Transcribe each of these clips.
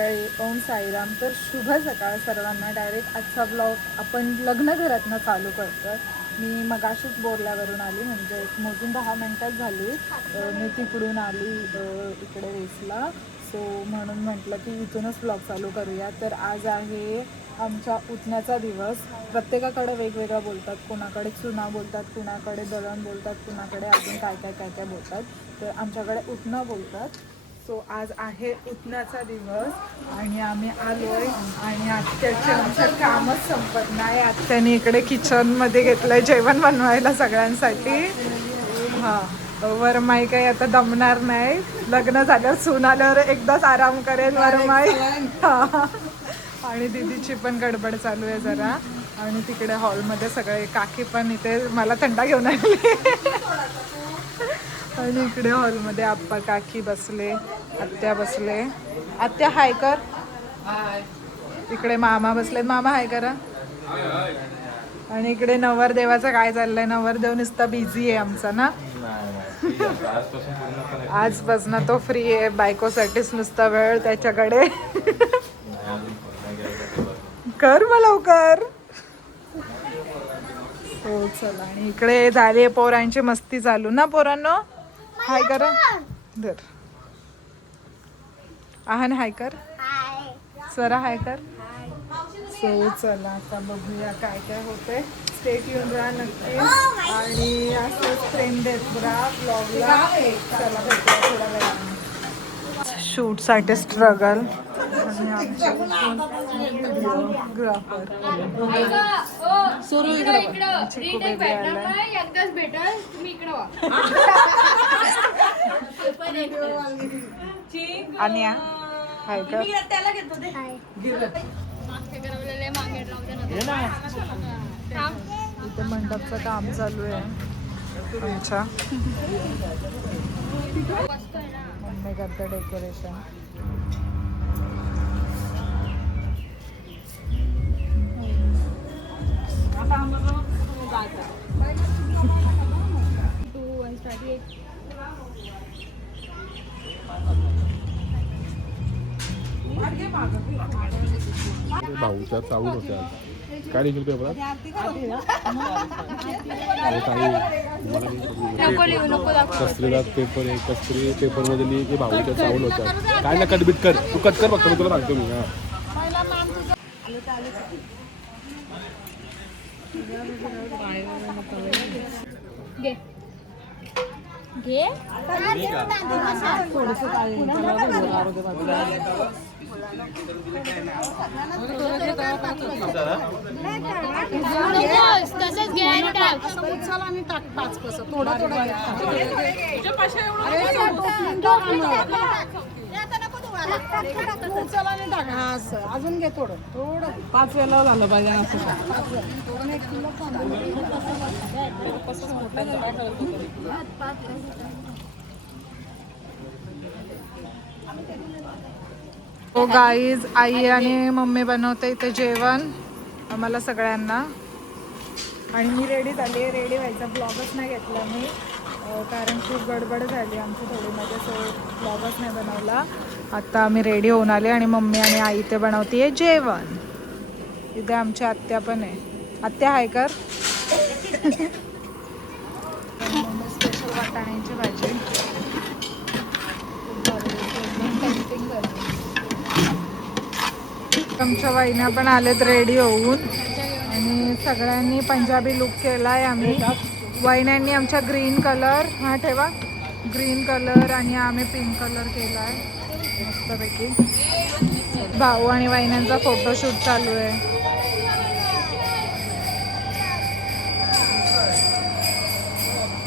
मंडळी, ओम साईराम. तर शुभ सकाळ सर्वांना. डायरेक्ट आजचा ब्लॉग आपण लग्न घरातनं चालू करतो. मी मगाशीच बोरल्यावरून आली, म्हणजे मोजून 10 मिनटात झाली. मी तिकडून आली इकडे रेसला. सो म्हणून म्हटलं की इथूनच ब्लॉग चालू करूया. तर आज आहे आमच्या उठण्याचा दिवस. प्रत्येकाकडे वेगवेगळं बोलतात. कोणाकडे चुना बोलतात, कुणाकडे दळण बोलतात, कुणाकडे अजून काय काय काय काय बोलतात. तर आमच्याकडे उठणं बोलतात. सो आज आहे उठण्याचा दिवस आणि आम्ही आलोय आणि आत्याचे आमचं कामच संपत नाही. आत्याने इकडे किचनमध्ये घेतलंय जेवण बनवायला सगळ्यांसाठी. हां, वरमाई काही आता दमणार नाही. लग्न झाल्यावर सून आल्यावर एकदाच आराम करेल वरमाई. हां, आणि दीदीची पण गडबड चालू आहे जरा. आणि तिकडे हॉलमध्ये सगळे काकी पण इथे मला थंडा घेऊन आली. आणि इकडे हॉलमध्ये आप्पा काकी बसले, आत्या बसले. आत्या हाय कर. इकडे मामा बसले. मामा हाय करा. आणि इकडे नवरदेवाचं काय चाललंय. नवरदेव नुसता बिझी आहे आमचा ना. आजपासून तो फ्री आहे. बायकोसाठीच नुसता वेळ त्याच्याकडे. कर मग लवकर. हो चला. आणि इकडे झाली पोरांची मस्ती चालू ना. पोरांनो हाय करा. धर. आहान हाय कर. स्वरा हाय कर. सो चला आता बघूया काय काय होते. स्टेट येऊन राहा नक्की. आणि असंच फ्रेंड आहेत बघा ब्लॉगला. चला भेटूया थोड्या वेळाने. शूटसाठी स्ट्रगल. आणि आमचे व्हिडिओग्राफर सुरू चिकू बेबी आलाय. आणि हाय का. इथे मंडपचं काम चालू आहे आमच्या. मम्मी करते डेकोरेशन. भाऊच्या चावून होत्या. काय लिहिलं पेपर. कस्त्रीला पेपर आहे. कस्त्री पेपर मध्ये लिहि भाऊच्या चावून होत्या. काय ना कटबीट कर. तू कट कर फक्त. मी तुला सांगतो मी. घे तसंच घे आणि टाक. चला आणि टाक 5 कसं थोडं थोडं. चला आणि टाक. हा असं अजून घे थोडं थोडं. 5 वेळा झालं पाहिजे असं. हो गाईज, आई आणि मम्मी बनवते इथे जेवण आम्हाला सगळ्यांना. आणि मी रेडी झाली आहे. रेडी व्हायचा ब्लॉगच नाही घेतला मी, कारण खूप गडबड झाली आमची थोडी मध्ये. सो ब्लॉगच नाही बनवला. आता आम्ही रेडी होऊन आले आणि मम्मी आणि आई ते बनवते आहे जेवण. इथे आमची आत्या पण आहे. आत्या हाय कर. स्पेशल वाटाण्याची भाजी. आमच्या वहिन्या पण आलेत रेडी होऊन. आणि सगळ्यांनी पंजाबी लुक केला आहे आम्ही. वहिन्यांनी आमच्या ग्रीन कलर, हा ठेवा, ग्रीन कलर आणि आम्ही पिंक कलर केला आहे मस्तपैकी. भाऊ आणि वहिन्यांचा फोटोशूट चालू आहे.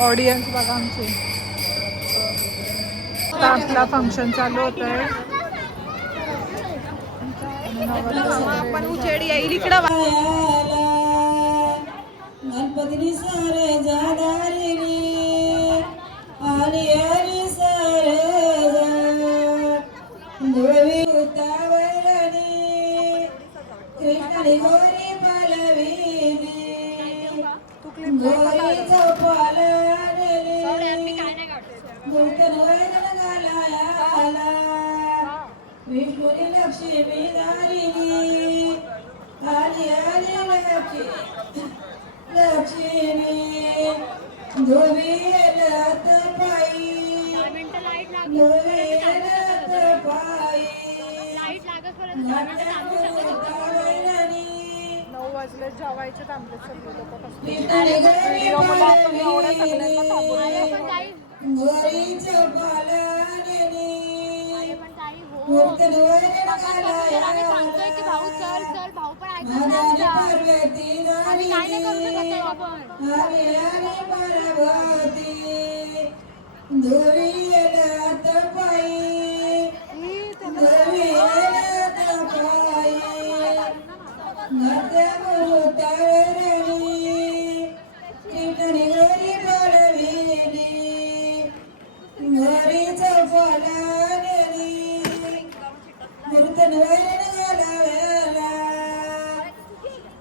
ऑडियन्स बघा आमची. आता आपला फंक्शन चालू होत आहे. पण उजेडी येईल इकडं. गणपती सारे जादारी आली आली सारे देवी उतावळणी कृष्णाली गोरी पालवीने गोरी चौपालने नूतन वैदन घालायाला विठ्ठल त्रिपुरी लक्ष्मी दारिणी आली आली लक्ष्मी धोबी येलत पायी धोबी येलत पायी 9 वाजले जेवायचे थांबले सगळे लोक कसले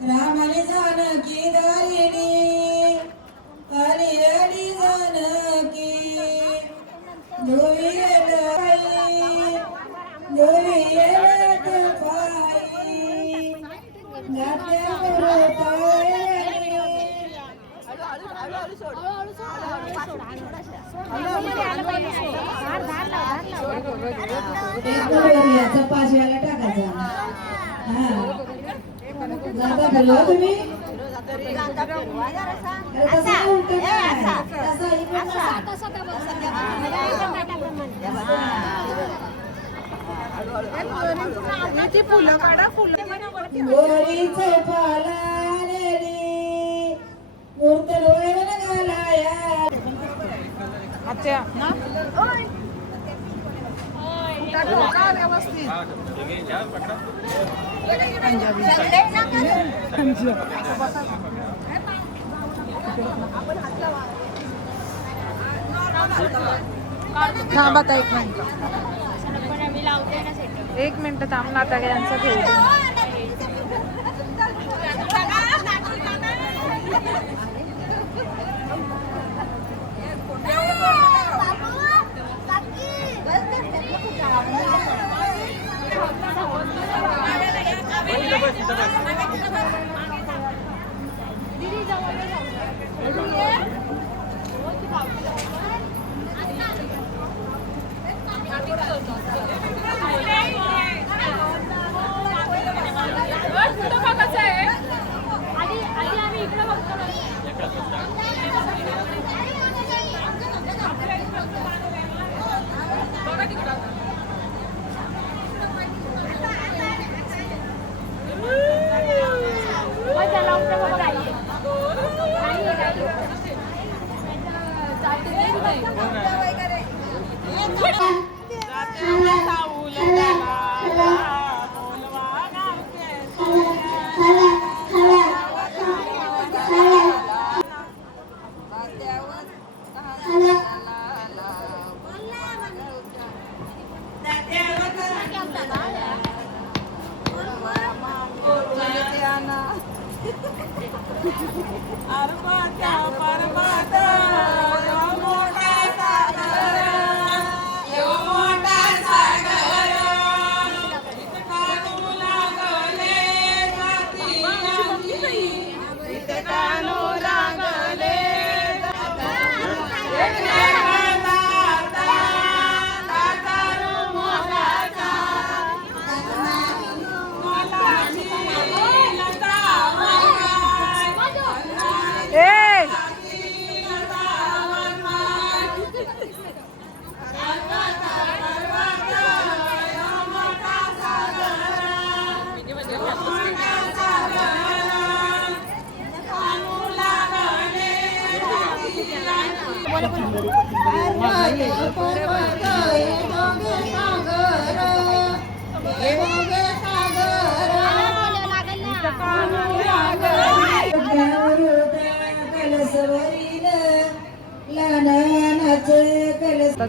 रामाने जानकी दारिणी आली आली जानकी धोबी येलत पायी नात्या याचा 5 वेळा टाकायचा जाता बोलवा तुम्ही फुलं काढा फुलं गोरीचं पाला मूर्त डोळ्याला घालाया अच्छा ना व्यवस्थित थांबा आता 1 मिनिट थांब ना आता यांचं घेऊ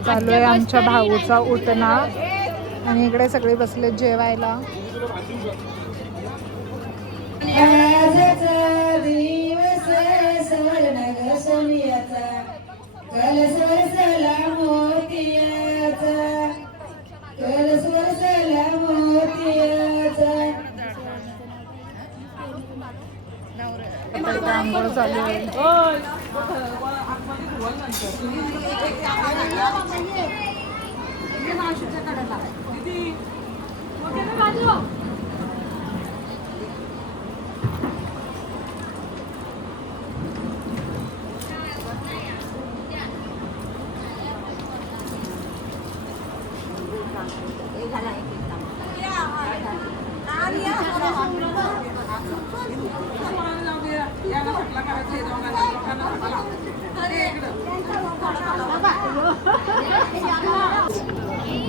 चालू आहे आमच्या भाऊचा उठणा आणि इकडे सगळे बसले जेवायला. कलस बसल्या मोतियाचा. आता इथे आंघोळ चालू आहे.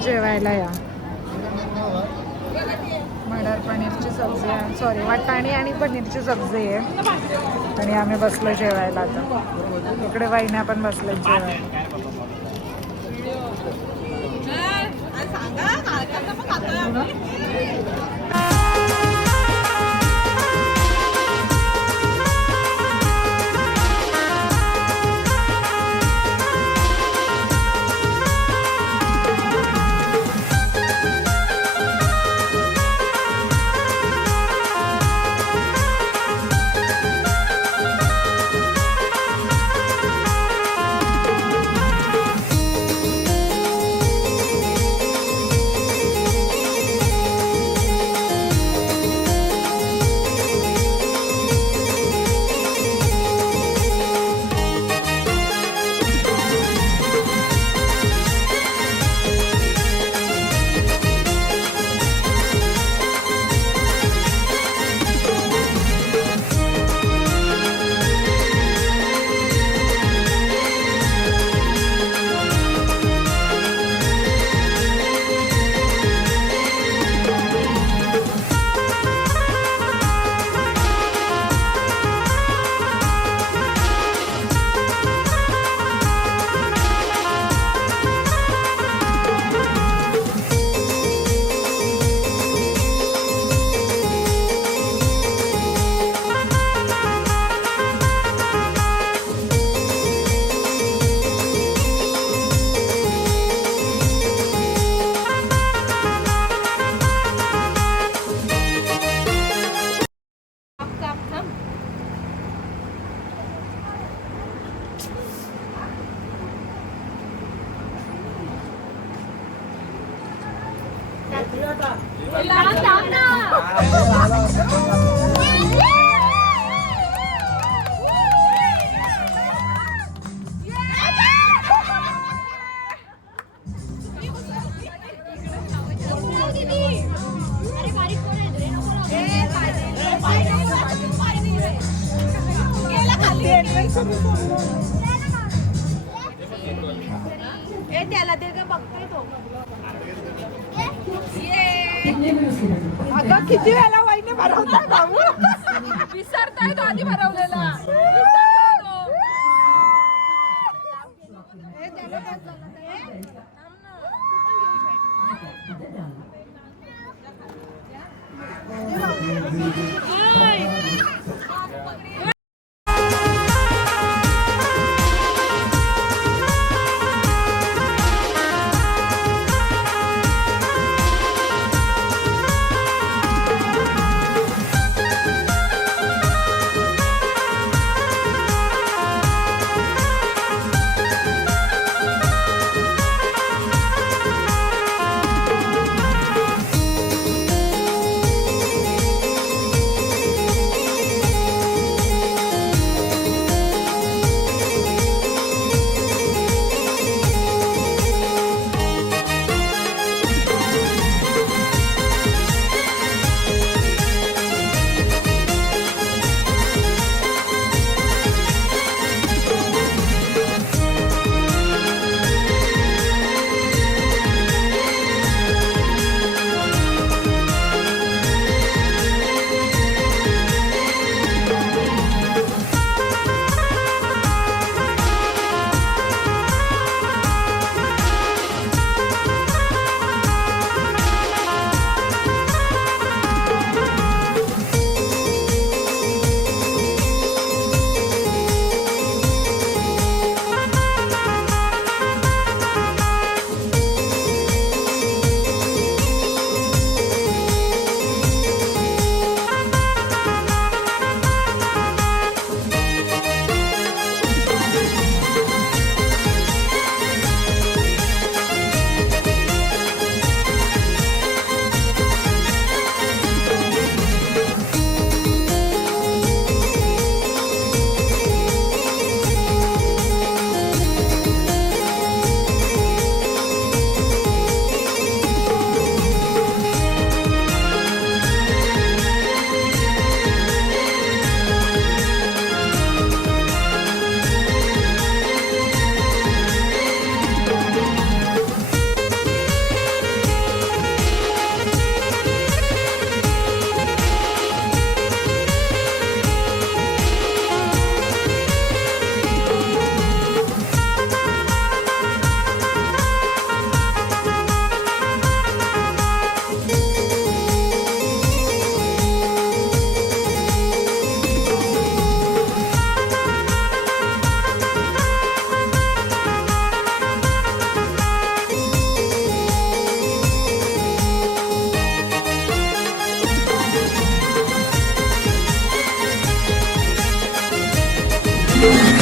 जेवायला या. मटर पनीरची सब्जी आहे, सॉरी वाटाणे आणि पनीरची सब्जी आहे. आणि आम्ही बसलो जेवायला. आता इकडे वहिन्या पण बसले जेवायला. त्याला ते बघतोय तो. अगं किती वेळा वहिनी भरवताय बाबू. विसरताय तो आधी भरवलेला. मोती